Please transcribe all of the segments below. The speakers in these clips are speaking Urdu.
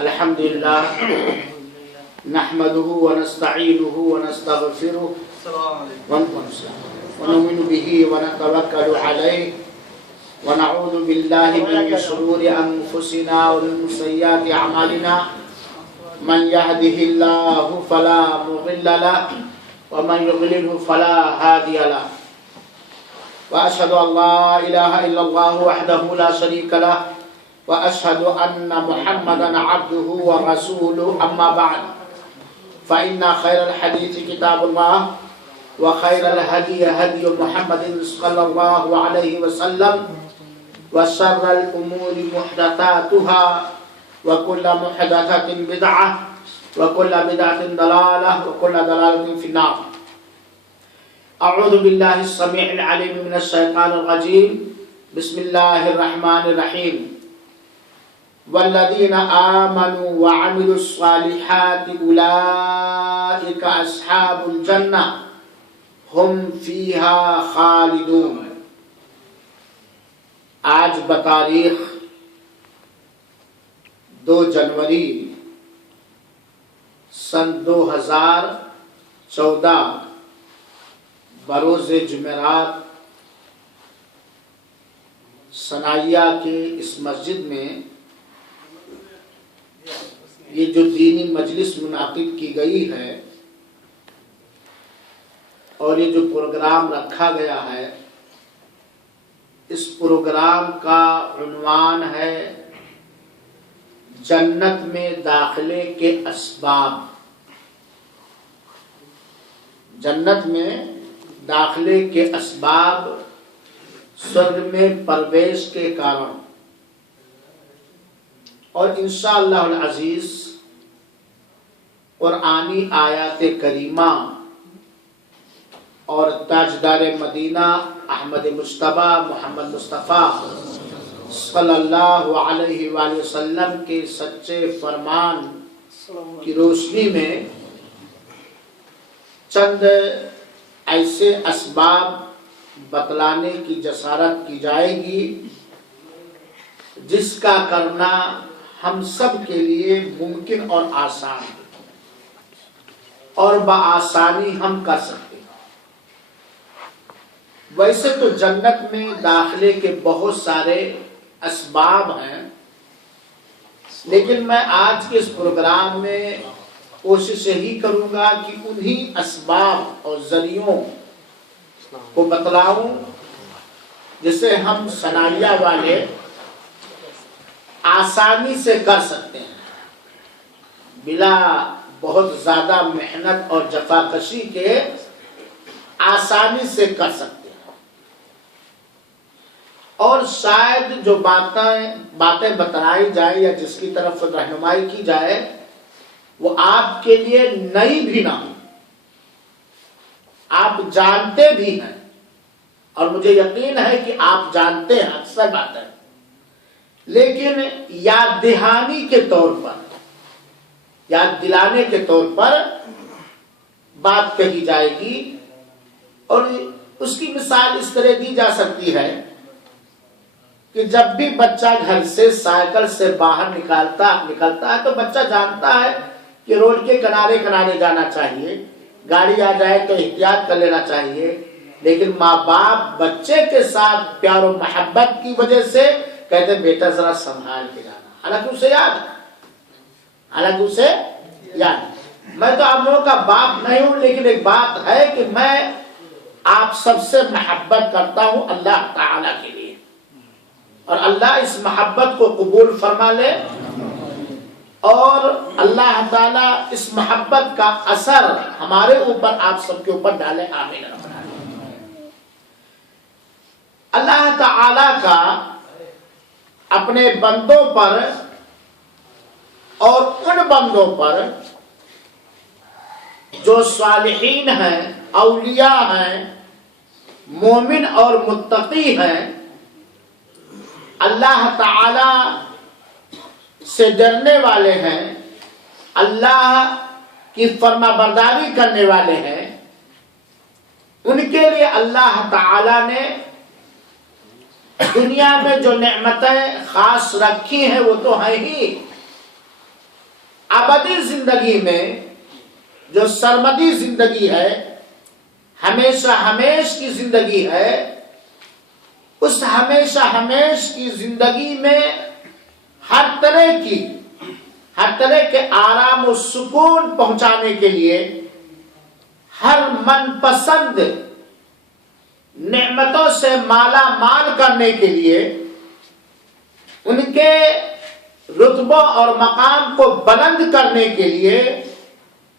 الحمد لله نحمده ونستعينه ونستغفره ونؤمن به ونتوكل عليه ونعوذ بالله من شرور أنفسنا ومن سيئات أعمالنا من يهده الله فلا مضل له ومن يضلله فلا هادي له وأشهد أن لا إله إلا الله وحده لا شريك له وأشهد أن محمدا عبده ورسوله أما بعد فإن خير الحديث كتاب الله وخير الهدي هدي محمد صلى الله عليه وسلم وشر الأمور محدثاتها وكل محدثة بدعة وكل بدعة ضلالة وكل ضلالة في النار. أعوذ بالله السميع العليم من الشيطان الرجيم. بسم الله الرحمن الرحيم. والذين آمنوا وعملوا الصالحات أولئك أصحاب الجنة هم فيها خالدون. آج بتاریخ 2 جنوری سن 2014 بروز جمعرات ثنائیہ کے اس مسجد میں یہ جو دینی مجلس منعقد کی گئی ہے اور یہ جو پروگرام رکھا گیا ہے، اس پروگرام کا عنوان ہے جنت میں داخلے کے اسباب. جنت میں داخلے کے اسباب، سرگ میں پرویش کے کارن. اور انشاءاللہ العزیز قرآنی آیات کریمہ اور تاجدار مدینہ احمد مجتبی محمد مصطفیٰ صلی اللہ علیہ وآلہ وسلم کے سچے فرمان کی روشنی میں چند ایسے اسباب بتلانے کی جسارت کی جائے گی جس کا کرنا ہم سب کے لیے ممکن اور آسان ہے اور بآسانی ہم کر سکتے ہیں. ویسے تو جنت میں داخلے کے بہت سارے اسباب ہیں، لیکن میں آج کے اس پروگرام میں کوشش یہی کروں گا کہ انہی اسباب اور ذریعوں کو بتلاؤں جسے ہم ثنائیہ والے آسانی سے کر سکتے ہیں، بلا بہت زیادہ محنت اور جفاکشی کے آسانی سے کر سکتے ہیں. اور شاید جو باتیں بتلائی جائے یا جس کی طرف رہنمائی کی جائے وہ آپ کے لیے نئی بھی نہ ہو، آپ جانتے بھی ہیں اور مجھے یقین ہے کہ آپ جانتے ہیں اکثر باتیں، لیکن یاد دہانی کے طور پر، یاد دلانے کے طور پر بات کہی جائے گی. اور اس کی مثال اس طرح دی جا سکتی ہے کہ جب بھی بچہ گھر سے سائیکل سے باہر نکلتا ہے تو بچہ جانتا ہے کہ روڈ کے کنارے جانا چاہیے، گاڑی آ جائے تو احتیاط کر لینا چاہیے، لیکن ماں باپ بچے کے ساتھ پیار و محبت کی وجہ سے کہتے ہیں بیٹا ذرا سنبھال کے جانا، حالانکہ اسے یاد. میں تو آپ لوگوں کا باپ نہیں ہوں، لیکن ایک بات ہے کہ میں آپ سب سے محبت کرتا ہوں اللہ تعالی کے لیے، اور اللہ اس محبت کو قبول فرما لے اور اللہ تعالیٰ اس محبت کا اثر ہمارے اوپر آپ سب کے اوپر ڈالے. آمین. اللہ تعالیٰ کا اپنے بندوں پر اور ان بندوں پر جو صالحین ہیں، اولیاء ہیں، مومن اور متقی ہیں، اللہ تعالی سے ڈرنے والے ہیں، اللہ کی فرما برداری کرنے والے ہیں، ان کے لیے اللہ تعالی نے دنیا میں جو نعمتیں خاص رکھی ہیں وہ تو ہیں ہی، ابدی زندگی میں جو سرمدی زندگی ہے، ہمیشہ ہمیش کی زندگی ہے، اس ہمیشہ ہمیش کی زندگی میں ہر طرح کے آرام و سکون پہنچانے کے لیے، ہر من پسند نعمتوں سے مالا مال کرنے کے لیے، ان کے رتبوں اور مقام کو بلند کرنے کے لیے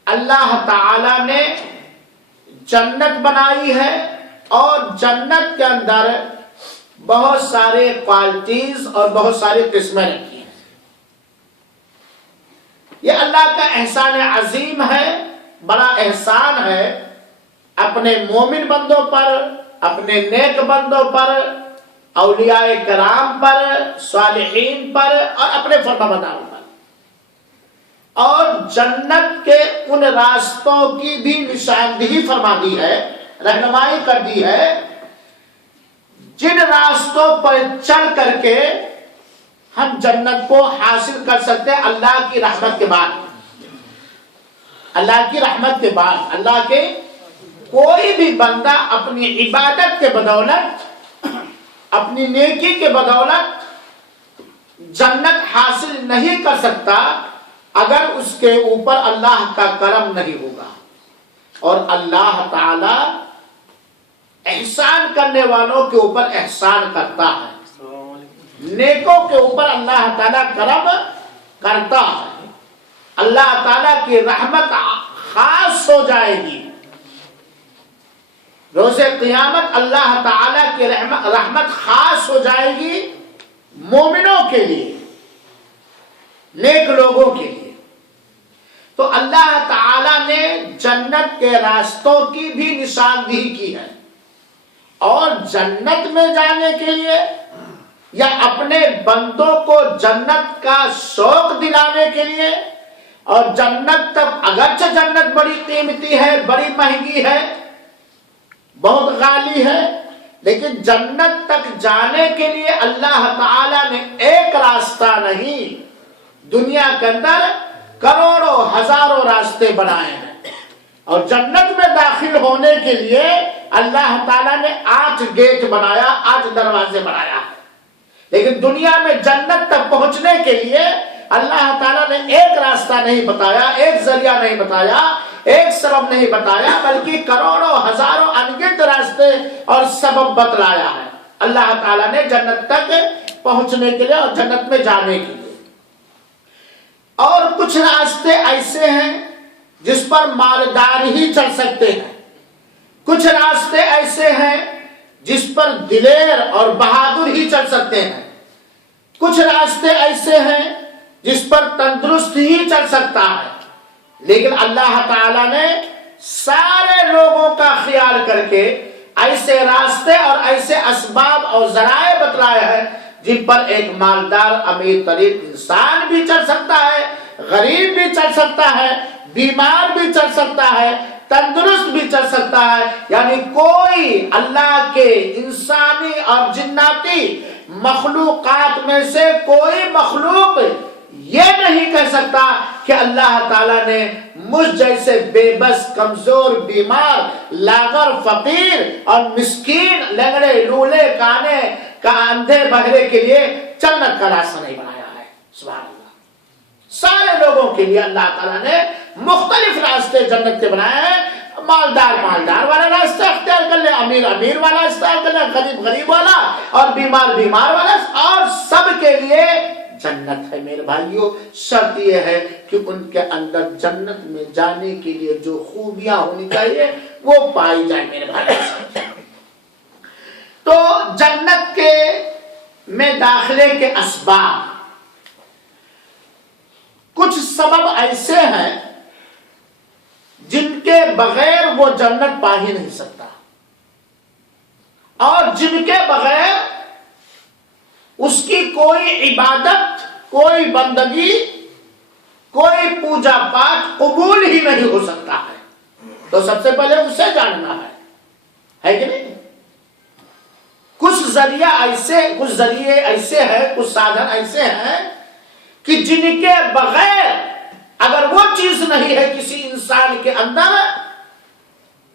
اللہ تعالی نے جنت بنائی ہے، اور جنت کے اندر بہت سارے کوالٹیز اور بہت ساری قسمیں رکھی ہیں۔ یہ اللہ کا احسان عظیم ہے، بڑا احسان ہے اپنے مومن بندوں پر، اپنے نیک بندوں پر، اولیاء کرام پر، صالحین پر اور اپنے فرمانبرداروں پر۔ اور جنت کے ان راستوں کی بھی نشاندہی فرما دی ہے، رہنمائی کر دی ہے، جن راستوں پر چل کر کے ہم جنت کو حاصل کر سکتے ہیں اللہ کی رحمت کے بعد۔ اللہ کی رحمت کے بعد اللہ کے کوئی بھی بندہ اپنی عبادت کے بدولت، اپنی نیکی کے بدولت جنت حاصل نہیں کر سکتا اگر اس کے اوپر اللہ کا کرم نہیں ہوگا۔ اور اللہ تعالی احسان کرنے والوں کے اوپر احسان کرتا ہے، نیکوں کے اوپر اللہ تعالیٰ کرم کرتا ہے، اللہ تعالیٰ کی رحمت خاص ہو جائے گی۔ روز قیامت اللہ تعالیٰ کی رحمت خاص ہو جائے گی مومنوں کے لیے، نیک لوگوں کے لیے۔ تو اللہ تعالیٰ نے جنت کے راستوں کی بھی نشاندہی کی ہے، اور جنت میں جانے کے لیے یا اپنے بندوں کو جنت کا شوق دلانے کے لیے، اور جنت تک اگرچہ جنت بڑی قیمتی ہے، بڑی مہنگی ہے، بہت غالی ہے، لیکن جنت تک جانے کے لیے اللہ تعالی نے ایک راستہ نہیں، دنیا کے اندر کروڑوں ہزاروں راستے بنائے ہیں۔ اور جنت میں داخل ہونے کے لیے اللہ تعالیٰ نے 8 گیٹ بنایا، 8 دروازے بنایا ہے، لیکن دنیا میں جنت تک پہنچنے کے لیے اللہ تعالیٰ نے ایک راستہ نہیں بتایا، ایک ذریعہ نہیں بتایا، ایک سبب نہیں بتایا، بلکہ کروڑوں ہزاروں انگنت راستے اور سبب بتلایا ہے اللہ تعالیٰ نے جنت تک پہنچنے کے لیے اور جنت میں جانے کے لیے۔ اور کچھ راستے ایسے ہیں جس پر مالدار ہی چل سکتے ہیں، کچھ راستے ایسے ہیں جس پر دلیر اور بہادر ہی چل سکتے ہیں، کچھ راستے ایسے ہیں جس پر تندرست ہی چل سکتا ہے۔ لیکن اللہ تعالیٰ نے سارے لوگوں کا خیال کر کے ایسے راستے اور ایسے اسباب اور ذرائع بتلائے ہیں جن پر ایک مالدار امیر ترین انسان بھی چل سکتا ہے، غریب بھی چل سکتا ہے، بیمار بھی چل سکتا ہے، تندرست بھی چل سکتا ہے۔ یعنی کوئی اللہ کے انسانی اور جناتی مخلوقات میں سے کوئی مخلوق یہ نہیں کہہ سکتا کہ اللہ تعالیٰ نے مجھ جیسے بے بس، کمزور، بیمار، لاغر، فقیر اور مسکین، لنگڑے، لولے، کانے کا، اندھے بہرے کے لیے جنت کا راستہ نہیں بنایا ہے۔ سبحان اللہ، سارے لوگوں کے لیے اللہ تعالیٰ نے مختلف راستے جنت کے بنائے ہیں۔ مالدار مالدار والا راستہ اختیار کر لے، امیر امیر والا اختیار کر لے، غریب غریب والا اور بیمار بیمار والا، اور سب کے لیے جنت ہے۔ میرے بھائیوں، شرط یہ ہے کہ ان کے اندر جنت میں جانے کے لیے جو خوبیاں ہونی چاہیے وہ پائی جائیں میرے بھائی۔ تو جنت کے میں داخلے کے اسباب، کچھ سبب ایسے ہیں جن کے بغیر وہ جنت پا ہی نہیں سکتا، اور جن کے بغیر اس کی کوئی عبادت، کوئی بندگی، کوئی پوجا پاٹ قبول ہی نہیں ہو سکتا ہے۔ تو سب سے پہلے اسے جاننا ہے کہ نہیں؟ کچھ ذریعے ایسے ہیں، کچھ سادھن ایسے ہیں کہ جن کے بغیر اگر چیز نہیں ہے کسی انسان کے اندر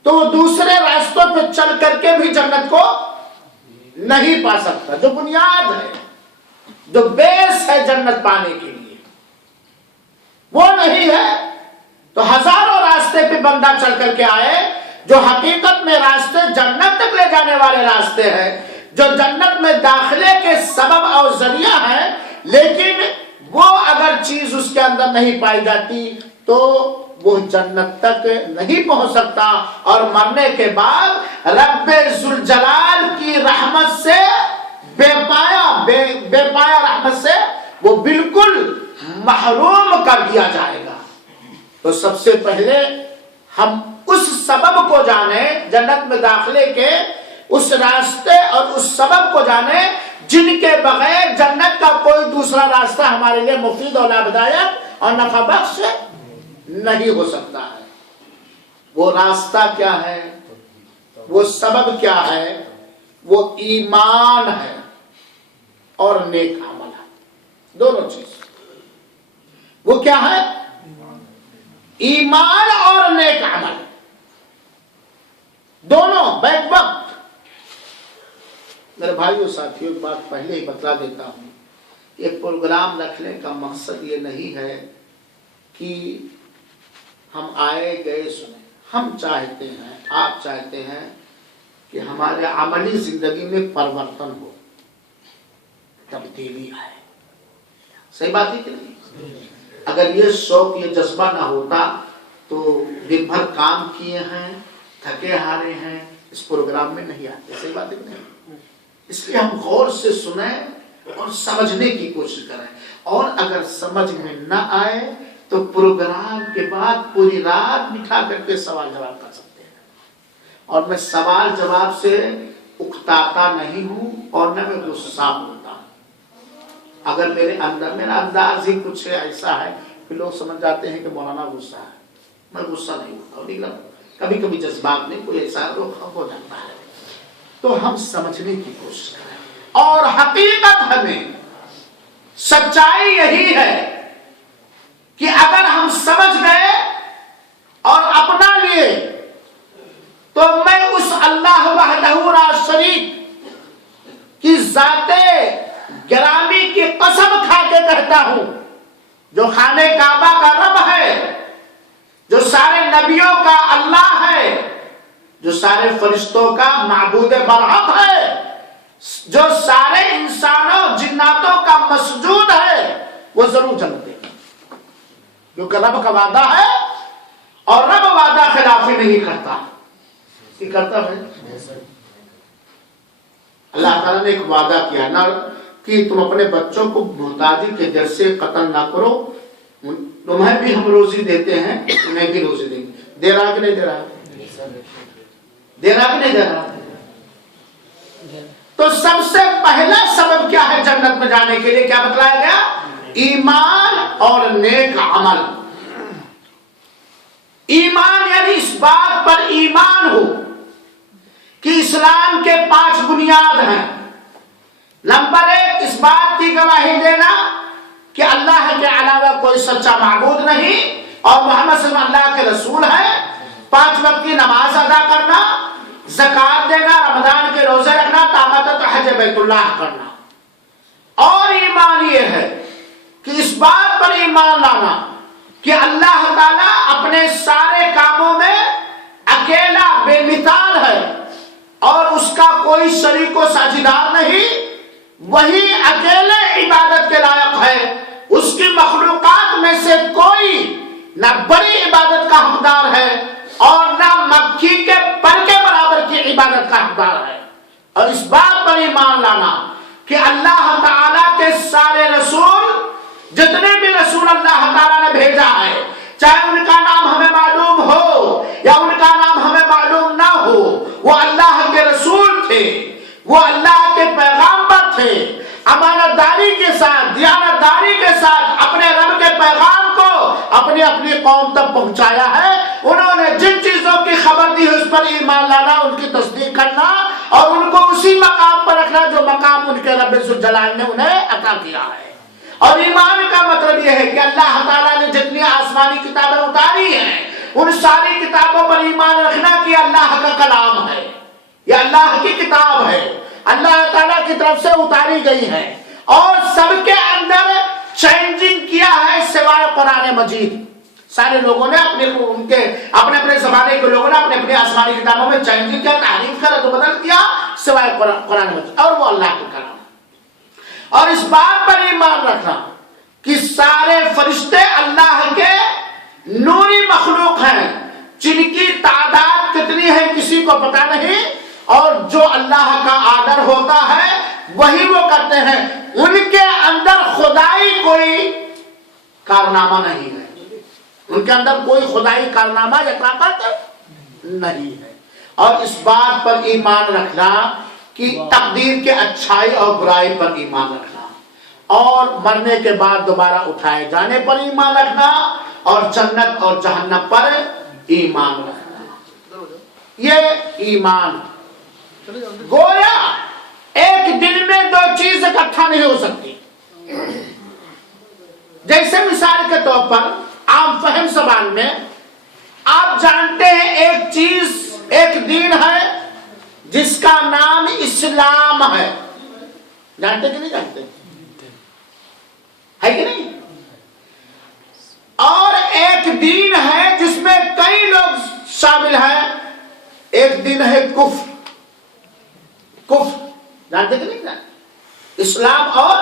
تو وہ دوسرے راستوں پہ چل کر کے بھی جنت کو نہیں پا سکتا. جو بنیاد ہے، جو بیس ہے جنت پانے کے لیے، وہ نہیں ہے تو ہزاروں راستے پہ بندہ چل کر کے آئے جو حقیقت میں راستے جنت تک لے جانے والے راستے ہیں، جو جنت میں داخلے کے سبب اور ذریعہ ہیں، لیکن وہ اگر چیز اس کے اندر نہیں پائی جاتی تو وہ جنت تک نہیں پہنچ سکتا، اور مرنے کے بعد رب ذوالجلال کی رحمت سے بے پایا رحمت سے وہ بالکل محروم کر دیا جائے گا. تو سب سے پہلے ہم اس سبب کو جانیں، جنت میں داخلے کے اس راستے اور اس سبب کو جانیں جن کے بغیر جنت کا کوئی دوسرا راستہ ہمارے لیے مفید اور لابھدایک اور نفع بخش نہیں ہو سکتا ہے. وہ راستہ کیا ہے، وہ سبب کیا ہے؟ وہ ایمان ہے اور نیک عمل ہے. دونوں چیز. وہ کیا ہے؟ ایمان اور نیک عمل، دونوں بیک وقت. میرے بھائیوں ساتھیوں ایک بات پہلے ہی بتلا دیتا ہوں، یہ پروگرام رکھنے کا مقصد یہ نہیں ہے کہ ہم آئے گئے سنیں. ہم چاہتے ہیں، آپ چاہتے ہیں کہ ہمارے عملی زندگی میں پرورتن ہو، تبدیلی آئے. صحیح بات ہے کہ نہیں؟ اگر یہ شوق، یہ جذبہ نہ ہوتا تو دن بھر کام کیے ہیں، تھکے ہارے ہیں، اس پروگرام میں نہیں آتے. صحیح بات ہے کہ نہیں؟ اس لیے ہم غور سے سنیں اور سمجھنے کی کوشش کریں، اور اگر سمجھ میں نہ آئے تو پروگرام کے بعد پوری رات بٹھا کر کے سوال جواب کر سکتے ہیں. اور میں سوال جواب سے اکتاتا نہیں ہوں اور نہ میں غصہ ہوتا ہوں. اگر میرے اندر میرا انداز ہی کچھ ایسا ہے کہ لوگ سمجھ جاتے ہیں کہ مولانا غصہ ہے، میں غصہ نہیں ہوتا. لیکن کبھی کبھی جذبات میں کوئی ایسا ہو جاتا ہے. تو ہم سمجھنے کی کوشش کریں، اور حقیقت ہمیں سچائی یہی ہے کہ اگر ہم سمجھ گئے اور اپنا لیے تو میں اس اللہ وحدہ لا شریک کی ذات گرامی کی قسم کھا کے کہتا ہوں، جو خانہ کعبہ کا رب ہے، جو سارے نبیوں کا اللہ ہے، جو سارے فرشتوں کا معبود برحق ہے، جو سارے انسانوں جناتوں کا مسجود ہے، وہ ضرور جنت دے گا. کیونکہ رب کا وعدہ ہے اور رب وعدہ خلافی نہیں کرتا. یہ کرتا ہے. اللہ تعالیٰ نے ایک وعدہ کیا نہ کہ تم اپنے بچوں کو محتاجی کے ڈر سے قتل نہ کرو، تمہیں بھی ہم روزی دیتے ہیں، تمہیں بھی روزی دیں گے. دے رہا کہ نہیں دے رہا؟ دے رہا کہ نہیں دے رہا؟ تو سب سے پہلا سبب کیا ہے جنت میں جانے کے لیے؟ کیا بتلایا گیا؟ ایمان اور نیک عمل. ایمان یعنی اس بات پر ایمان ہو کہ اسلام کے 5 بنیاد ہیں. نمبر 1، اس بات کی گواہی دینا کہ اللہ کے علاوہ کوئی سچا معبود نہیں اور محمد صلی اللہ علیہ وسلم اللہ کے رسول ہے. 5 وقت کی نماز ادا کرنا، زکات دینا، رمضان کے روزے رکھنا، تابعت حج بیت اللہ کرنا. اور ایمان یہ ہے کہ اس بات پر ایمان لانا کہ اللہ تعالیٰ اپنے سارے کاموں میں اکیلا بے مثال ہے اور اس کا کوئی شریک و ساجھیدار نہیں، وہی اکیلے عبادت کے لائق ہے. اس کی مخلوقات میں سے کوئی نہ بڑی عبادت کا حقدار ہے اور نہ مکھی کے پر کے برابر کی عبادت کا حقدار ہے. اور اس بات پر ایمان لانا کہ اللہ تعالیٰ کے سارے رسول، جتنے بھی رسول اللہ تعالیٰ نے بھیجا ہے، چاہے ان کا نام ہمیں معلوم ہو یا ان کا نام ہمیں معلوم نہ ہو، وہ اللہ کے رسول تھے، وہ اللہ کے پیغامبر تھے. امانت داری کے ساتھ، دیانت داری کے ساتھ اپنے رب کے پیغام کو اپنی قوم تک پہنچایا ہے. انہوں نے جن چیزوں کی خبر دی ہے اس پر ایمان لانا، ان کی تصدیق کرنا اور ان کو اسی مقام پر رکھنا جو مقام ان کے رب ذوالجلال نے انہیں عطا کیا ہے. اور ایمان کا مطلب یہ ہے کہ اللہ تعالیٰ نے جتنی آسمانی کتابیں ان ساری کتابوں پر ایمان رکھنا کہ اللہ کا کلام ہے، یہ اللہ کی کتاب ہے، اللہ تعالیٰ کی طرف سے اتاری گئی ہے، اور سب کے اندر چینجنگ کیا ہے سوائے قرآن مجید۔ سارے لوگوں نے اپنے زمانے کے لوگوں نے اپنے اپنے آسمانی کتابوں میں چینجنگ کیا، تعریف کیا، تو بدل کیا سوائے قرآن مجید، اور وہ اللہ کا کلام ہے۔ اور اس بات پر ایمان رکھنا کہ سارے فرشتے اللہ کے نوری مخلوق ہیں، جن کی تعداد کتنی ہے کسی کو پتا نہیں، اور جو اللہ کا آرڈر ہوتا ہے وہی وہ کرتے ہیں، ان کے اندر خدائی کوئی کارنامہ نہیں ہے، ان کے اندر کوئی خدائی کارنامہ یا طاقت نہیں ہے۔ اور اس بات پر ایمان رکھنا کہ تقدیر کے اچھائی اور برائی پر ایمان رکھنا، اور مرنے کے بعد دوبارہ اٹھائے جانے پر ایمان رکھنا، اور جنت اور جہنم پر ایمان رکھنا، یہ ایمان۔ گویا ایک دن میں دو چیز اکٹھا نہیں ہو سکتی۔ جیسے مثال کے طور پر عام فہم زبان میں آپ جانتے ہیں ایک چیز، ایک دین ہے جس کا نام اسلام ہے، جانتے کہ نہیں جانتے؟ ہے کہ نہیں؟ اور ایک دین ہے جس میں کئی لوگ شامل ہیں، ایک دین ہے کفر۔ کفر جانتے کہ نہیں جانتے؟ اسلام اور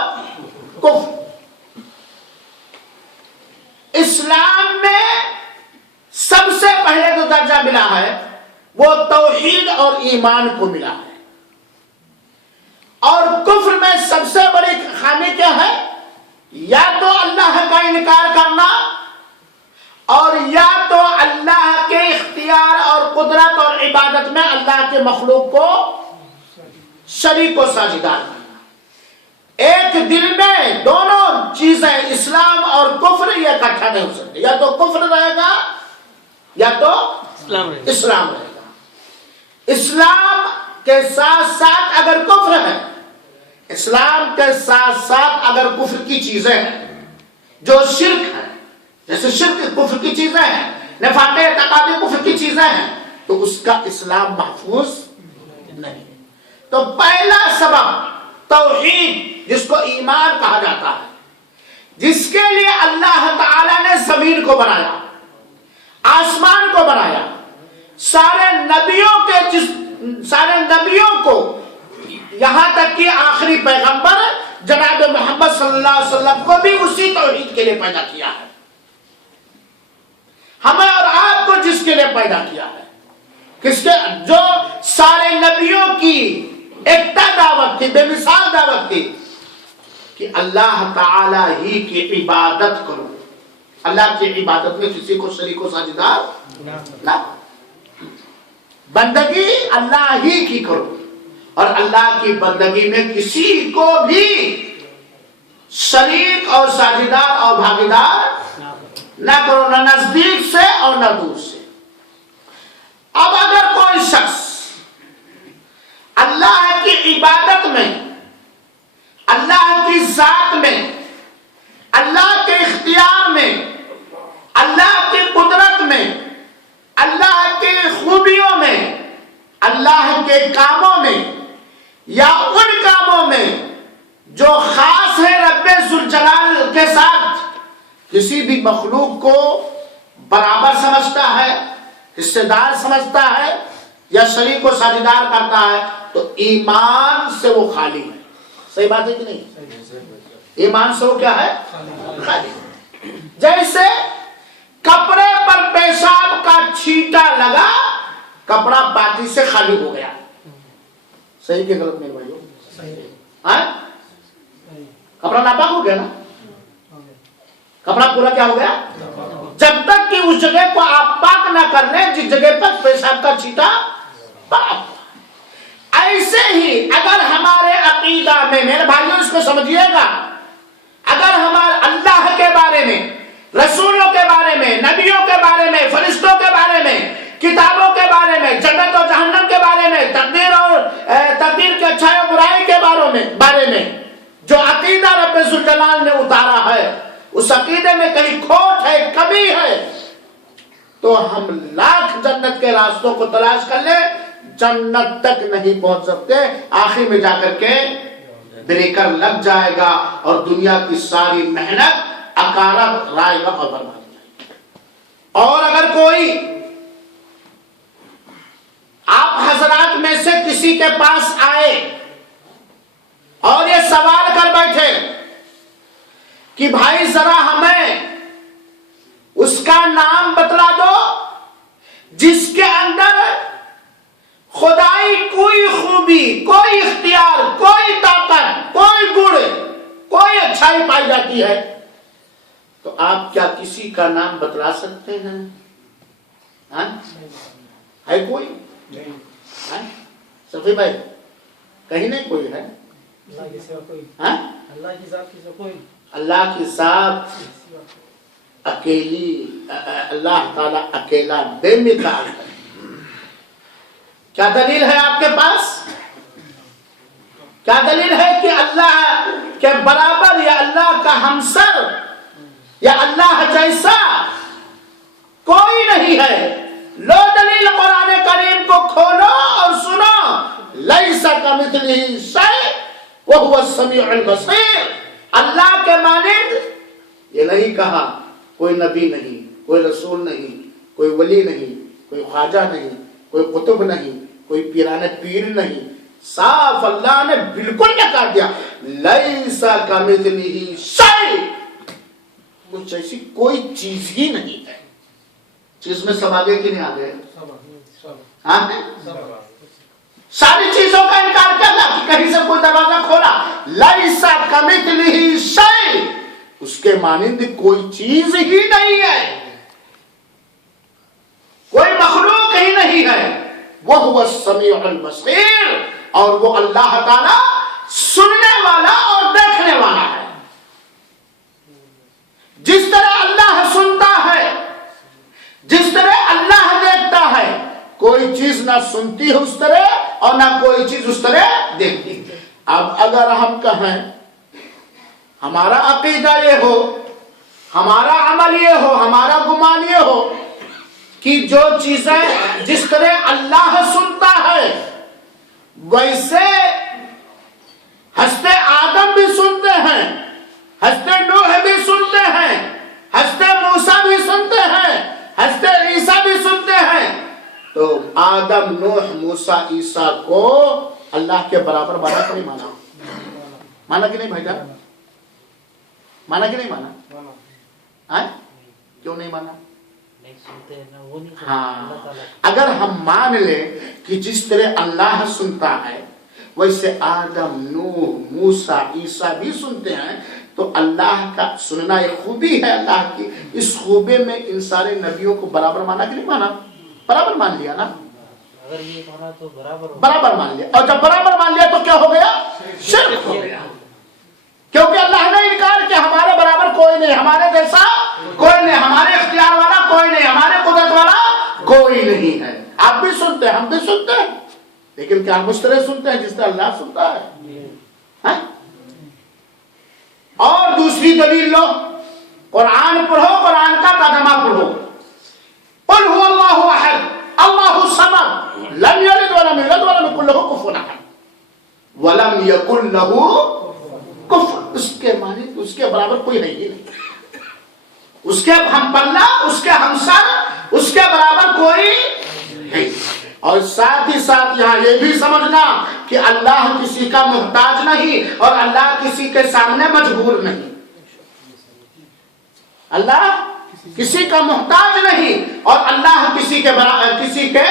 کفر۔ اسلام میں سب سے پہلے جو درجہ ملا ہے وہ توحید اور ایمان کو ملا ہے، اور کفر میں سب سے بڑی خامی کیا ہے؟ یا تو اللہ کا انکار کرنا، اور یا تو اللہ کے اختیار اور قدرت اور عبادت میں اللہ کے مخلوق کو شریک و ساجدار کرنا۔ ایک دل میں دونوں چیزیں اسلام اور کفر یہ اکٹھا نہیں ہو سکتے، یا تو کفر رہے گا یا تو اسلام رہے گا۔ اسلام کے ساتھ ساتھ اگر کفر ہے، اسلام کے ساتھ ساتھ اگر کفر کی چیزیں ہیں جو شرک ہے، جیسے شرک کفر کی چیزیں ہیں، نفاق اعتقادی کفر کی چیزیں ہیں، تو اس کا اسلام محفوظ نہیں۔ تو پہلا سبب توحید، جس کو ایمان کہا جاتا ہے، جس کے لیے اللہ تعالی نے زمین کو بنایا، آسمان کو بنایا، سارے نبیوں کو، یہاں تک کہ آخری پیغمبر جناب محمد صلی اللہ علیہ وسلم کو بھی اسی توحید کے لیے پیدا کیا ہے، ہمیں اور آپ کو جس کے لیے پیدا کیا ہے، کس کے؟ جو سارے نبیوں کی ایکتا دعوت تھی، بے مثال دعوت تھی کہ اللہ تعالی ہی کی عبادت کرو، اللہ کی عبادت میں کسی کو شریک و ساجدار نہ، بندگی اللہ ہی کی کرو، اور اللہ کی بندگی میں کسی کو بھی شریک اور ساجدار اور بھاگیدار نہ کرو، نہ نزدیک سے اور نہ دور سے۔ اب اگر کوئی شخص اللہ کی عبادت میں، اللہ کی ذات میں، اللہ کے اختیار میں، اللہ کی قدرت میں، اللہ کی خوبیوں میں، اللہ کے کاموں میں، یا ان کاموں میں جو خاص ہے رب ذوالجلال کے ساتھ، کسی بھی مخلوق کو برابر سمجھتا ہے، حصے دار سمجھتا ہے، یا شریک و ساجدار کرتا ہے، تو ایمان سے وہ خالی ہے۔ صحیح بات ہے کہ نہیں؟ ایمان سے وہ کیا ہے؟ خالی۔ جیسے کپڑے پر پیشاب کا چھینٹا لگا، کپڑا پاکی سے خالی ہو گیا۔ صحیح کہ غلط میرے بھائیو؟ کپڑا ناپاک ہو گیا نا، کپڑا پورا کیا ہو گیا؟ جب تک کہ اس جگہ کو آپ پاک نہ کر لیں جس جگہ پر پیشاب کا چھینٹا پاک۔ ایسے ہی اگر ہمارے عقیدہ میں، میرے بھائیوں اس کو سمجھیے گا، اگر ہمارے اللہ کے بارے میں، رسولوں کے بارے میں، نبیوں کے بارے میں، فرشتوں کے بارے میں، کتابوں کے بارے میں، جنت اور جہنم کے بارے میں، تقدیر کے اچھائی اور برائی کے بارے میں جو عقیدہ رب ذوالجلال نے اتارا ہے، اس عقیدے میں کہیں کھوٹ ہے، کمی ہے، تو ہم لاکھ جنت کے راستوں کو تلاش کر لیں جنت تک نہیں پہنچ سکتے. آخر میں جا کر کے بریکر لگ جائے گا اور دنیا کی ساری محنت اکارت رائے گا اور برباد ہو جائے گا. اور اگر کوئی آپ حضرات میں سے کسی کے پاس آئے اور یہ سوال کر بیٹھے کہ بھائی ذرا ہمیں اس کا نام بتلا دو جس کے اندر خدائی کوئی خوبی، کوئی اختیار، کوئی طاقت، کوئی گڑ، کوئی اچھائی پائی جاتی ہے، تو آپ کیا کسی کا نام بتلا سکتے ہیں؟ ہے کوئی؟ صفی بھائی کہیں نہیں کوئی ہے؟ اللہ کی سوا کوئی، اللہ کی ذات کی سوا کوئی، اللہ کی ذات اکیلی، اللہ تعالی اکیلا بے مثال ہے. کیا دلیل ہے آپ کے پاس؟ کیا دلیل ہے کہ اللہ کے برابر یا اللہ کا ہمسر یا اللہ جیسا کوئی نہیں ہے؟ لو دلیل قرآن کریم کو کھولو اور سنو. لیس کمثلہ شیء وہو السمیع البصیر. اللہ کے مانند یہ نہیں کہا کوئی نبی نہیں، کوئی رسول نہیں، کوئی ولی نہیں، کوئی خواجہ نہیں، کوئی قطب نہیں، کوئی پیران پیر نہیں. صاف اللہ نے بالکل نہ کہہ دیا لیس کمثلہ شیء، کچھ ایسی کوئی چیز ہی نہیں ہے. چیز میں سب آگے کی نہیں آگے؟ ساری چیزوں کا انکار کرنا کہ کہیں سے کوئی دروازہ کھولا. لیس کمثلہ شیء، اس کے مانند کوئی چیز ہی نہیں ہے، کوئی مخلوق ہی نہیں ہے. وہو السمیع البصیر، اور وہ اللہ تعالی سننے والا اور دیکھنے والا ہے. جس طرح اللہ سنتا ہے، جس طرح اللہ دیکھتا ہے، کوئی چیز نہ سنتی ہے اس طرح اور نہ کوئی چیز اس طرح دیکھتی ہے. اب اگر ہم کہیں ہمارا عقیدہ یہ ہو، ہمارا عمل یہ ہو، ہمارا گمان یہ ہو کہ جو چیزیں جس طرح اللہ سنتا ہے ویسے حضرت آدم بھی سنتے ہیں، حضرت نوح بھی سنتے ہیں، حضرت موسیٰ بھی سنتے ہیں، حضرت عیسیٰ بھی سنتے ہیں، تو آدم، نوح، موسیٰ، عیسیٰ کو اللہ کے برابر مانا کہ نہیں مانا؟ مانا کہ نہیں بھائی جان؟ مانا کہ نہیں مانا؟ کیوں نہیں مانا؟ ہاں، اگر ہم مان لیں کہ جس طرح اللہ سنتا ہے ویسے آدم، نوح، موسیٰ، عیسیٰ بھی سنتے ہیں، تو اللہ کا سننا ایک خوبی ہے اللہ کی. اس خوبی میں ان سارے نبیوں کو برابر مانا کہ نہیں مانا؟ برابر مان لیا نا. اگر یہ مانا تو برابر مان لیا، اور جب برابر مان لیا تو کیا ہو گیا؟ شرک ہو گیا. کیونکہ اللہ نے انکار کہ ہمارے برابر کوئی نہیں، ہمارے جیسا کوئی نہیں، ہمارے اختیار والا کوئی نہیں، ہمارے قدرت والا کوئی نہیں ہے. آپ بھی سنتے ہیں، ہم بھی سنتے ہیں، لیکن کیا ہم اس طرح سنتے ہیں جس طرح اللہ سنتا ہے؟ اور دوسری دلیل لو، قرآن پڑھو، قرآن کا ترجمہ پڑھو. قل هو اللہ احد اللہ الصمد لم یلد ولم یولد ولم یکن له کفوا احد ولم یکن له کفوا. اس کے معنی اس کے برابر کوئی ہے ہی نہیں، اس کے ہم پلہ، اس کے ہمسر، اس کے برابر کوئی نہیں. اور ساتھ ہی ساتھ یہاں یہ بھی سمجھنا کہ اللہ کسی کا محتاج نہیں اور اللہ کسی کے سامنے مجبور نہیں. اللہ کسی کا محتاج نہیں اور اللہ کسی کے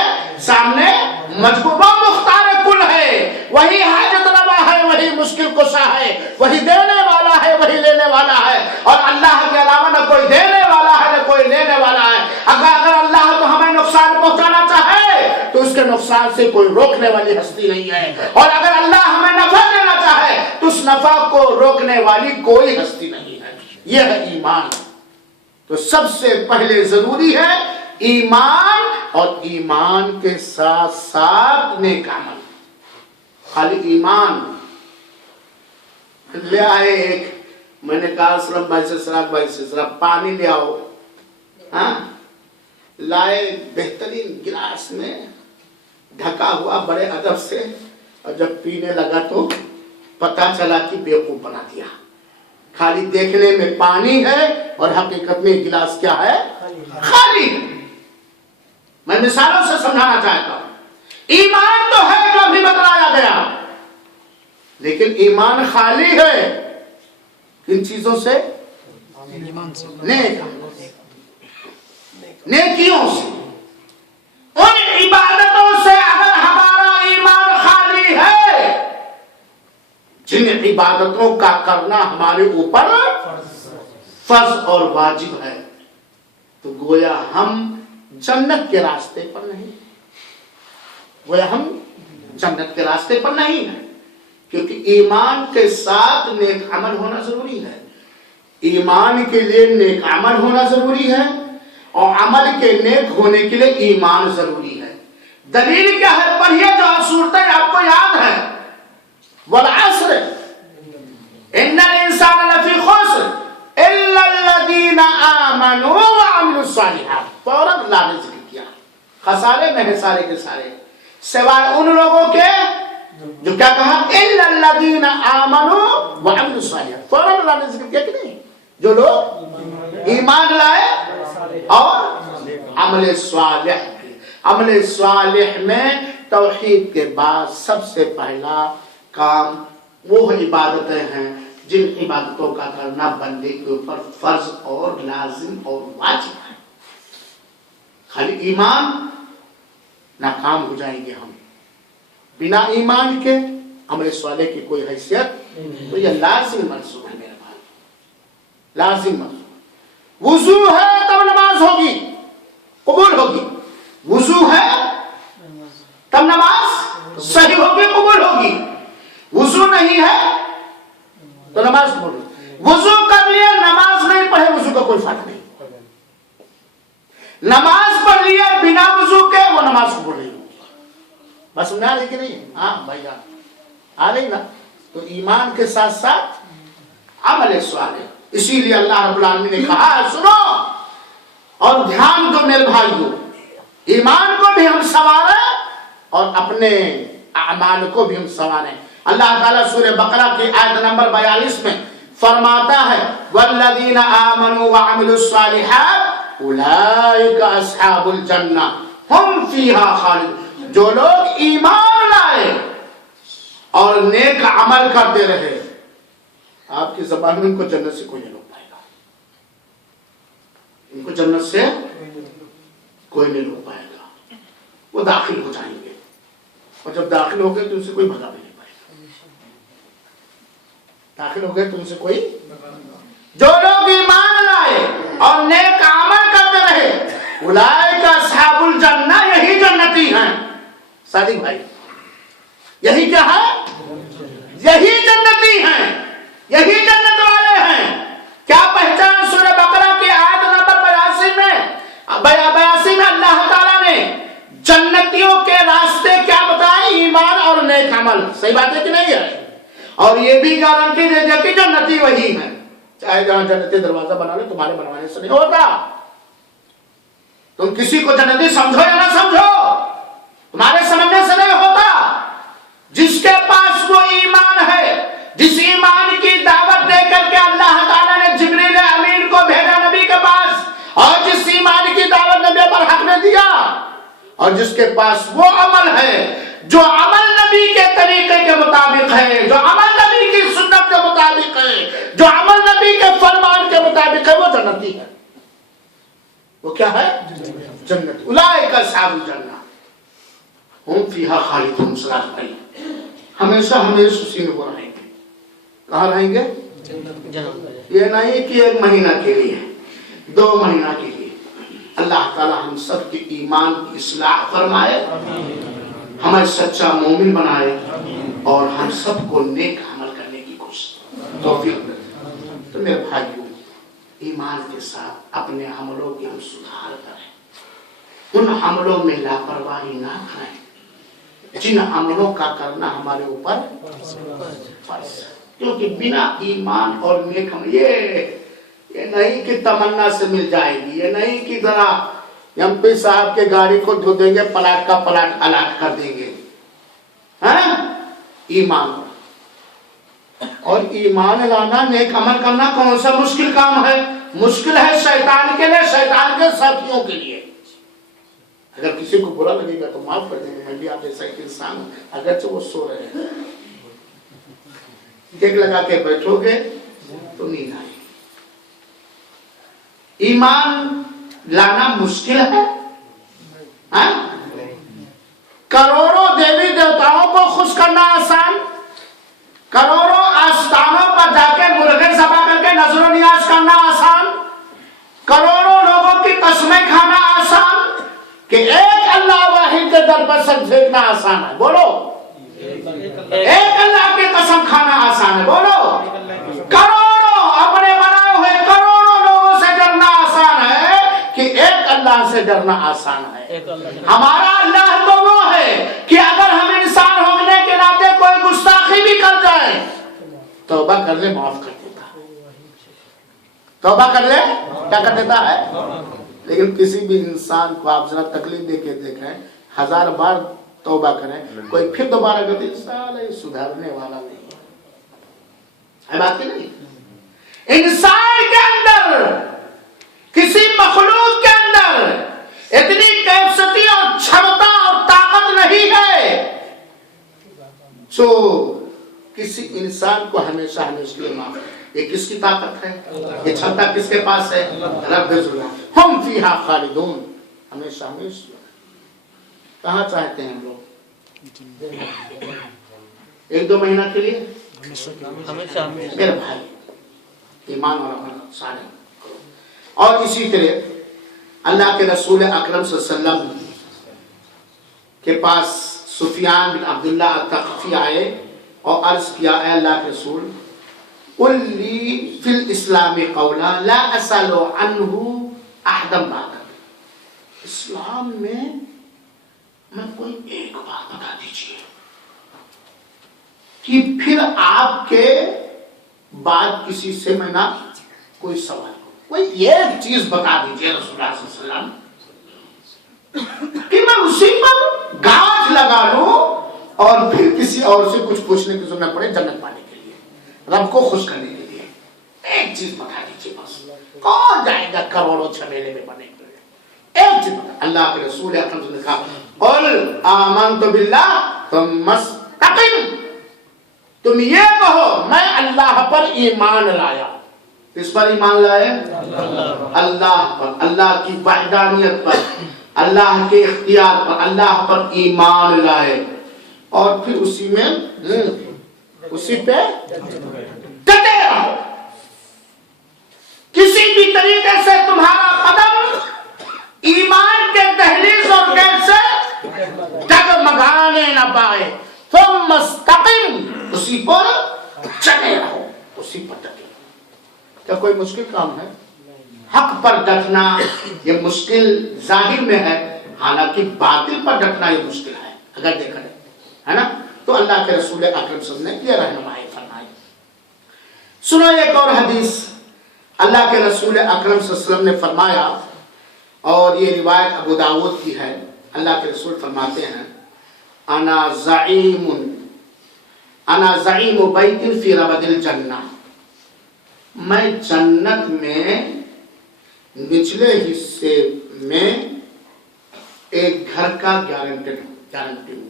سامنے مجبور. وہ مختار کل ہے، وہی حاجت روا ہے، وہی مشکل کشا ہے، وہی دینے والا ہے، وہی لینے والا ہے، اور اللہ کے علاوہ نہ کوئی دینے والا ہے نہ کوئی لینے والا ہے. اگر اللہ کو ہمیں نقصان پہنچانا چاہے تو اس کے نقصان سے کوئی روکنے والی ہستی نہیں ہے، اور اگر اللہ ہمیں نفع دینا چاہے تو اس نفع کو روکنے والی کوئی ہستی نہیں ہے. یہ ہے ایمان. تو سب سے پہلے ضروری ہے ایمان، اور ایمان کے ساتھ ساتھ نیک عمل. خالی ایمان لے آئے ایک، میں نے کہا سلام بھائی سے، سراغ بھائی سے ذرا پانی لے آؤ، ہاں لائے بہترین گلاس میں ڈھکا ہوا بڑے ادب سے، اور جب پینے لگا تو پتا چلا کہ بیوقوف بنا دیا. خالی دیکھنے میں پانی ہے اور حقیقت میں گلاس کیا ہے؟ خالی. میں مثالوں سے سمجھانا چاہتا ہوں. ایمان تو ہے جو ابھی بتلایا گیا، لیکن ایمان خالی ہے کن چیزوں سے؟ نیکیوں سے. ان عبادتوں سے اگر ہمارا ایمان خالی ہے، جن عبادتوں کا کرنا ہمارے اوپر فرض اور واجب ہے، تو گویا ہم جنت کے راستے پر نہیں، گویا ہم جنت کے راستے پر نہیں ہیں. کیونکہ ایمان کے ساتھ نیک عمل ہونا ضروری ہے. ایمان کے لیے نیک عمل ہونا ضروری ہے، اور عمل کے نیک ہونے کے لیے ایمان ضروری ہے. دلیل کیا ہے؟ پڑھیے جو صورتیں آپ کو یاد ہے. والعصر ان الانسان لفی خسر الا الذین آمنوا وعملوا الصالحات. فوراً اللہ نے ذکر کیا خسارے میں ہے سارے کے سارے، سوائے ان لوگوں کے جو کیا کہا؟ الا الذین آمنوا وعملوا الصالحات. فوراً اللہ نے ذکر کیا کہ نہیں، جو لوگ ایمان لائے اور عمل صالح کی. عمل صالح میں توحید کے بعد سب سے پہلا کام وہ عبادتیں ہیں جن عبادتوں کا کرنا بندے کے اوپر فرض اور لازم اور واجب ہے. خالی ایمان ناکام ہو جائیں گے ہم. بنا ایمان کے عمل صالح کی کوئی حیثیت، تو یہ لازم منصوب ہے میرے بھائی، لازم منصوب. وضو ہے تب نماز ہوگی، قبول ہوگی. وضو ہے تب نماز صحیح ہوگی، قبول ہوگی. وضو نہیں ہے تو نماز قبول ہوگی. وضو کر لیا نماز نہیں پڑھے، وضو کا کوئی فرق نہیں. نماز پڑھ لیا بنا وضو کے، وہ نماز قبول نہیں ہوگی. بس سمجھا رہی کہ نہیں؟ ہاں بھائی آ رہی نا. تو ایمان کے ساتھ ساتھ عمل صالح. اسی لیے اللہ رب العالمین نے کہا سنو اور دھیان دو میرے بھائیو، ایمان کو بھی ہم سنواریں اور اپنے اعمال کو بھی ہم سنواریں. اللہ تعالیٰ سورہ بقرہ کی آیت نمبر 42 میں فرماتا ہے والذین آمنوا وعملوا الصالحات اولئک اصحاب الجنہ ہم فیہا خالدون. جو لوگ ایمان لائے اور نیک عمل کرتے رہے، آپ کی زبان میں ان کو جنت سے کوئی نہیں روک پائے گا. ان کو جنت سے کوئی نہیں روک پائے گا. وہ داخل ہو جائیں گے، اور جب داخل ہو گئے تو ان سے کوئی بھگا بھی نہیں پائے گا. داخل ہو گئے تو ان سے کوئی. جو لوگ ایمان لائے اور نیک عمل کرتے رہے اولئک اصحاب الجنہ، یہی جنتی ہیں. صادق بھائی یہی کیا ہے؟ یہی جنتی ہیں، یہی جنت والے ہیں. کیا پہچان؟ سورہ بقرہ کی آیت نمبر 82 میں اللہ تعالیٰ نے جنتیوں کے راستے کیا بتائے؟ ایمان اور نیک عمل. صحیح بات ہے کہ نہیں ہے؟ اور یہ بھی گارنٹی دے دیا کہ جنتی وہی ہیں. چاہے جہاں جنتی دروازہ بنا لے، تمہارے بنوانے سے نہیں ہوتا. تم کسی کو جنتی سمجھو یا نہ سمجھو، تمہارے سمجھنے سے نہیں ہوتا. جس کے پاس وہ ایمان ہے، جس ایمان کی دعوت دے کر کے اللہ تعالیٰ نے جبریل امین کو بھیجا نبی کے پاس، اور جس ایمان کی دعوت نبی پر حق نے دیا، اور جس کے پاس وہ عمل ہے جو عمل نبی کے طریقے کے مطابق ہے، جو عمل نبی کی سنت کے مطابق ہے، جو عمل نبی کے فرمان کے مطابق ہے، وہ جنتی ہے. وہ کیا ہے؟ جنت. اولئک اصحاب الجنہ ہم فیہا خالدون. صلاح بھائی ہمیشہ ہمیشہ اسی میں وہ رہیں گے. کہاں رہیں گے؟ یہ نہیں کہ 1 مہینہ کے لیے، 2 مہینہ کے لیے. اللہ تعالی ہم سب کے ایمان کی اصلاح فرمائے، ہمیں سچا مومن بنائے، اور ہم سب کو نیک عمل کرنے کی کوشش توفیق دے. تو میرے بھائیوں، ایمان کے ساتھ اپنے عملوں کی ہم سدھار کریں. ان عملوں میں لاپرواہی نہ کریں جن عملوں کا کرنا ہمارے اوپر فرض ہے. کیونکہ بنا ایمان اور نیک عمل، یہ نہیں کہ تمنا سے مل جائے گی، یہ نہیں کہ ذرا ایم پی صاحب کے گاڑی کو دھو دیں گے، پلاٹ کا پلاٹ الاٹ کر دیں گے. ایمان. اور ایمان لانا، نیک عمل کرنا کون سا مشکل کام ہے؟ مشکل ہے شیطان کے لیے، شیطان کے ساتھیوں کے لیے. اگر کسی کو برا لگے گا تو معاف کر دیں گے، میں بھی آپ جیسا ایک انسان ہوں، اگرچہ وہ سو رہے ہیں. ٹیک لگا کے بیٹھو گے تو نیند آئے گی. ایمان لانا مشکل ہے؟ کروڑوں دیوی دیوتاؤں کو خوش کرنا آسان؟ کروڑوں آستانوں پر جا کے مرغے ذبح کر کے نظر و نیاز کرنا آسان؟ کروڑوں لوگوں کی قسمیں کھانا آسان؟ کہ ایک اللہ واحد کے در پر سر جھکنا آسان ہے؟ بولو. ایک اللہ کی قسم کھانا آسان ہے؟ بولو. کروڑوں اپنے بنائے ہوئے کروڑوں لوگوں سے ڈرنا آسان ہے کہ ایک اللہ سے ڈرنا آسان ہے؟ ہمارا اللہ تو وہ ہے کہ اگر ہم انسان ہونے کے ناطے کوئی گستاخی بھی کر جائے توبہ کر لے، معاف کر دیتا ہے. توبہ کر لے کیا کر دیتا ہے. لیکن کسی بھی انسان کو آپ ذرا تکلیف دے کے دیکھیں، 1000 بار توبہ کریں، کوئی پھر دوبارہ کرتے سالے سدھرنے والا نہیں ہے. بات نہیں. انسان کے اندر، کسی مخلوق کے اندر اتنی کیپیسٹی اور چھمتا اور طاقت نہیں ہے جو کسی انسان کو ہمیشہ اس کے لیے معاف. یہ کس کی طاقت ہے؟ یہ چھمتا کس کے پاس ہے؟ رب اللہ. ہم فیہا خالدون، ہمیشہ ہمیشہ. کہاں چاہتے ہیں ہم لوگ؟ 1-2 مہینہ کے لیے؟ میرے بھائی ایمان اور عمل سارے. اور اسی طرح اللہ کے رسول اکرم صلی اللہ علیہ وسلم کے پاس سفیان بن عبداللہ الثقفی آئے اور عرض کیا، اے اللہ کے رسول، قل لی فی الاسلام قولا لا اسأل عنہ احدا بعدک. اسلام میں کوئی ایک بات بتا دیجئے کہ پھر آپ کے بعد کسی سے میں نہ کوئی سوال. کوئی ایک چیز بتا دیجئے رسول اللہ صلی اللہ علیہ وسلم کہ میں اسی پر گاج لگا لوں اور پھر کسی اور سے کچھ پوچھنے کی ضرورت پڑے جنت پانے کے لیے، رب کو خوش کرنے کے لیے. ایک چیز بتا دیجئے بس. کون جائے گا کروڑوں جھمیلے میں بنے کے لیے؟ ایک چیز بتا. اللہ کے رسول اکرم صلی اللہ علیہ وسلم نے کہا، قل آمنت باللہ ثم استقم. تم یہ کہو میں اللہ پر ایمان لایا. کس پر ایمان لائے؟ اللہ پر، اللہ کی وحدانیت پر، اللہ کے اختیار پر، اللہ پر ایمان لائے. اور پھر اسی پہ ڈٹے رہو. کسی بھی طریقے سے تمہارا قدم ایمان کے دہلیز اور گیٹ سے ڈگمگانے نہ پائے. ثم استقم، اسی پر چلے رہو، اسی پر ڈٹے. کیا کوئی مشکل کام ہے؟ حق پر ڈٹنا یہ مشکل ظاہر میں ہے، حالانکہ باطل پر ڈٹنا یہ مشکل ہے اگر دیکھا جائے، ہے نا. تو اللہ کے رسول اکرم صلی اللہ علیہ وسلم نے یہ رہنمائی فرمائی. سنو ایک اور حدیث. اللہ کے رسول اکرم صلی اللہ علیہ وسلم نے فرمایا، اور یہ روایت ابو داؤد کی ہے. اللہ کے رسول فرماتے ہیں، انا زعیم بیت فی ربد الجنہ. میں جنت میں نچلے حصے میں ایک گھر کا گارنٹی ہوں،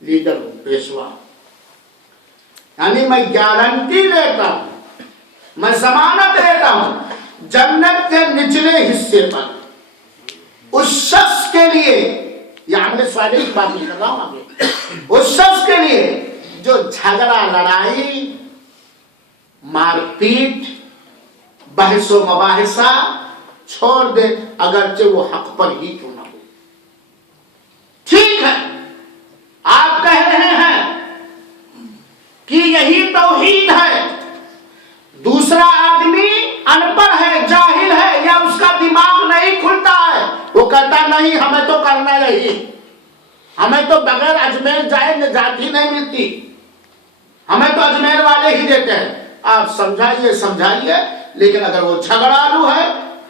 لیڈر ہوں، پیشوا. یعنی میں گارنٹی لیتا ہوں، میں ضمانت دیتا ہوں جنت کے نچلے حصے پر اس شخص کے لیے، یہ عمل صالح کی بات کر رہا ہوں آگے، اس شخص کے لیے جو جھگڑا، لڑائی، مار پیٹ، بحث و مباحثہ چھوڑ دے، اگرچہ وہ حق پر ہی کیوں نہ ہو. ٹھیک ہے، آپ کہہ رہے ہیں کہ یہی توحید ہے. دوسرا آدمی ان پڑھ ہے، جاہل ہے، یا اس کا دماغ نہیں کھلتا ہے، وہ کہتا نہیں ہمیں تو کرنا یہی، ہمیں تو بغیر اجمیر جائے نجات ہی نہیں ملتی، ہمیں تو اجمیر والے ہی دیتے ہیں. آپ سمجھائیے، لیکن اگر وہ جھگڑالو ہے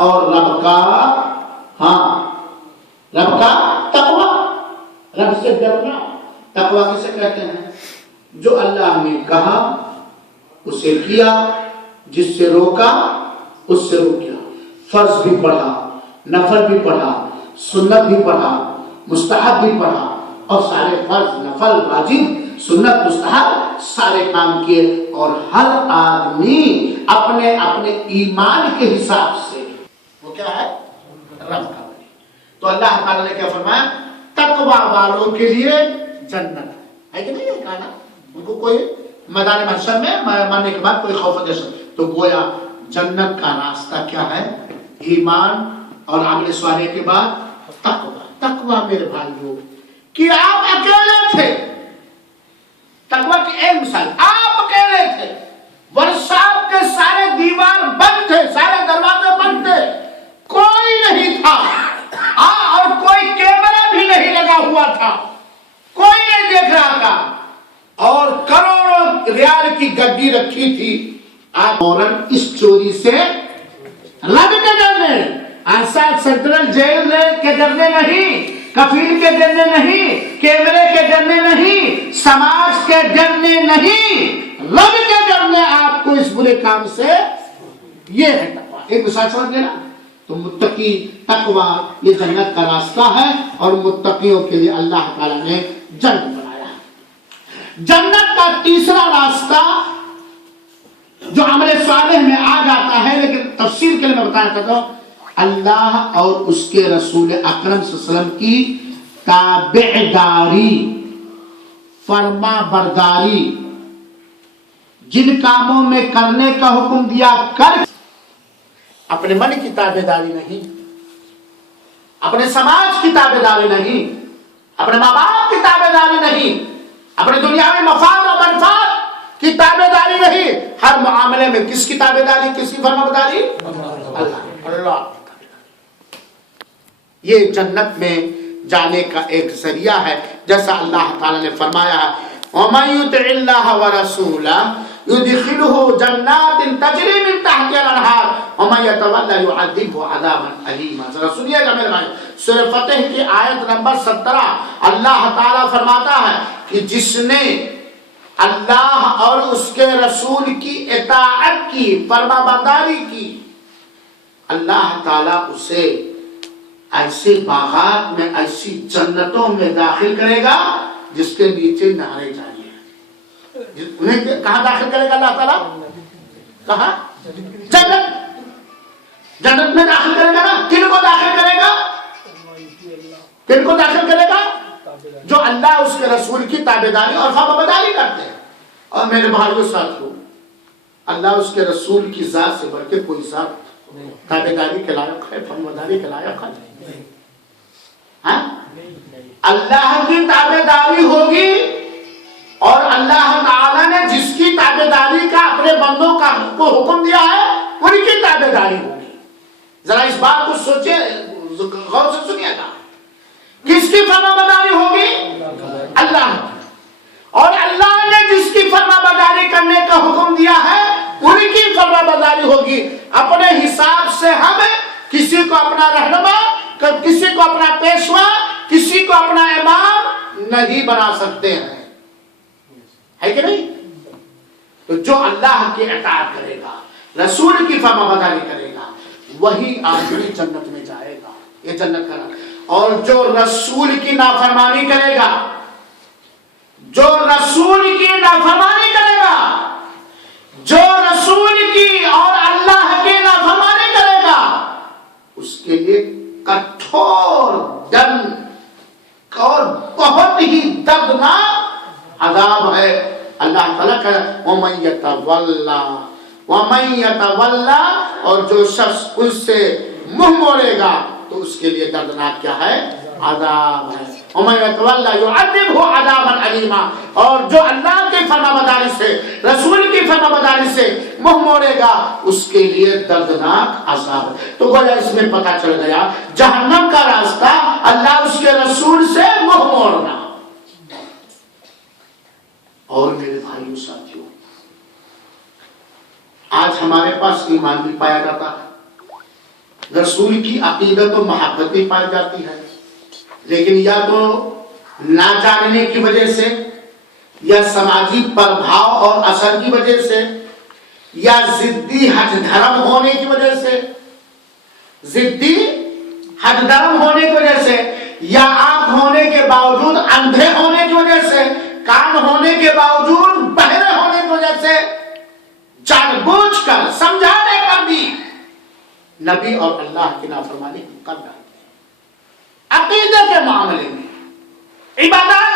اور رب کا رب کا تقوی، رب سے ڈرنا۔ تقوی کسے کہتے ہیں؟ جو اللہ نے کہا اسے کیا، جس سے روکا اس سے روکیا، فرض بھی پڑھا، نفل بھی پڑھا، سنت بھی پڑھا، مستحب بھی پڑھا، اور سارے فرض، نفل، واجب، سنت، مستحب سارے کام کیے، اور ہر آدمی اپنے اپنے ایمان کے حساب سے وہ کیا ہے؟ رب کا بنی۔ تو اللہ تعالیٰ نے کیا فرمایا؟ تقوی والوں کے لیے جنت ہے کہ نہیں؟ یہ کہا نا ان کو کوئی میدان محشر میں مرنے کے بعد کوئی خوف و دہشت، تو گویا جنت کا راستہ کیا ہے؟ ایمان اور عمل صالح کے بعد تقوی۔ تقوی میرے بھائیوں کہ آپ اکیلے تھے، تقوی کی ایک مثال، آپ اکیلے تھے، ورثہ کے سارے دیوار بند تھے، سارے دروازے بند تھے، کوئی نہیں تھا، اور کوئی کیمرہ بھی نہیں لگا ہوا تھا، کوئی نہیں دیکھ رہا تھا، اور کروڑوں ریال کی گڈی رکھی تھی، آپ فوراً اس چوری سے رب کے ڈرنے، آساد سینٹرل جیل کے ڈرنے نہیں، کفیل کے ڈرنے نہیں، کیمرے کے ڈرنے نہیں، سماج کے ڈرنے نہیں، رب کے ڈرنے آپ کو اس برے کام سے، یہ ہے تقوی۔ ایک مثال سمجھ گئے نا؟ تو متقی تقوی یہ جنت کا راستہ ہے، اور متقیوں کے لیے اللہ تعالیٰ نے جنت بنایا۔ جنت کا تیسرا راستہ جو عمل صالح میں آ جاتا ہے، لیکن تفصیل کے لیے میں بتانا چاہتا ہوں، اللہ اور اس کے رسول اکرم صلی اللہ علیہ وسلم کی تابعداری، فرما برداری، جن کاموں میں کرنے کا حکم دیا کر، اپنے من کی تابعداری نہیں، اپنے سماج کی تابعداری نہیں، اپنے ماں باپ کی تابعداری نہیں، اپنے دنیاوی مفاد و منفعت کی تابعداری نہیں، ہر معاملے میں کس کی تابعداری، کس کی فرما برداری؟ اللہ۔ یہ جنت میں جانے کا ایک ذریعہ ہے، جیسا اللہ تعالیٰ نے فرمایا ہے وَمَن يُطِعِ اللَّهَ وَرَسُولَهُ يُدْخِلْهُ جَنَّاتٍ تَجْرِي مِن تَحْتِهَا الْأَنْهَارُ وَمَن يَتَوَلَّ يُعَذِّبْهُ عَذَابًا أَلِيمًا۔ ذرا سنیے گا میرے بھائی، سورہ فتح کی آیت نمبر 17 اللہ تعالیٰ فرماتا ہے کہ جس نے اللہ اور اس کے رسول کی اطاعت کی، فرما برداری کی، اللہ تعالیٰ اسے ایسے باغات میں، ایسی جنتوں میں داخل کرے گا جس کے نیچے نہریں جاری ہیں۔ انہیں کہاں داخل کرے گا اللہ تعالیٰ؟ کہاں؟ جنت، جنت میں داخل کرے گا نا۔ کن کو داخل کرے گا؟ کن کو داخل کرے گا؟ جو اللہ اس کے رسول کی تابعداری اور فرمانبرداری کرتے ہیں۔ اور میرے بھائیو ساتھیو، اللہ اس کے رسول کی ذات سے بڑھ کے کوئی ذات تابعداری کے لائق ہے، فرمانبرداری کے لائق ہے؟ ہاں؟ اللہ کی تابعداری ہوگی، اور اللہ تعالیٰ نے جس کی تابعداری کا اپنے بندوں کو حکم دیا ہے ان کی تابعداری ہوگی۔ ذرا اس بات کو سوچے، غور سے سنیے گا، کس کی فرمانبرداری ہوگی؟ اللہ کی۔ اور اللہ نے جس کی فرمانبرداری کرنے کا حکم دیا ہے ان کی فرمانبرداری ہوگی۔ اپنے حساب سے ہم کسی کو اپنا رہنما، کسی کو اپنا پیشوا، کسی کو اپنا امام نہیں بنا سکتے ہیں، ہے کہ نہیں؟ تو جو اللہ کی اطاعت کرے گا، رسول کی فرمانبرداری کرے گا، وہی آدمی جنت میں جائے گا۔ یہ جنت کا راستہ۔ اور جو رسول کی نافرمانی کرے گا، جو رسول کی نافرمانی کرے گا، جو رسول کی اور اللہ کی نافرمانی کرے گا، اس کے لیے کٹھور دند اور بہت ہی دردناک عذاب ہے۔ اللہ تعالیٰ کا وَمَن يَتَوَلَّا، اور جو شخص ان سے منہ موڑے گا تو اس کے لیے دردناک کیا ہے؟ عذاب ہے۔ وَمَن يَتَوَلَّا يُعَذِّبْهُ عَذَابًا أَلِيمًا، اور جو اللہ کی فرمانبرداری سے، رسول کی فرمانبرداری سے منہ موڑے گا اس کے لیے دردناک عذاب ہے۔ تو گویا اس میں پتہ چل گیا جہنم کا راستہ اللہ اس کے رسول سے منہ موڑنا۔ اور میرے بھائیو ساتھیو، آج ہمارے پاس ایمان بھی پایا جاتا ہے، رسول کی عقیدت و محبت بھی پائی جاتی ہے، لیکن یا تو نہ جاننے کی وجہ سے، یا سماجی پربھاؤ اور اثر کی وجہ سے، یا ضدی ہٹ دھرم ہونے کی وجہ سے، ضدی ہٹ دھرم ہونے کی وجہ سے، یا آنکھ ہونے کے باوجود اندھے ہونے کی وجہ سے، کان ہونے کے باوجود بہرے ہونے کی وجہ سے، جان بوجھ کر سمجھانے پر بھی نبی اور اللہ کی نافرمانی کر رہے ہیں۔ عقیدے کے معاملے میں، عبادات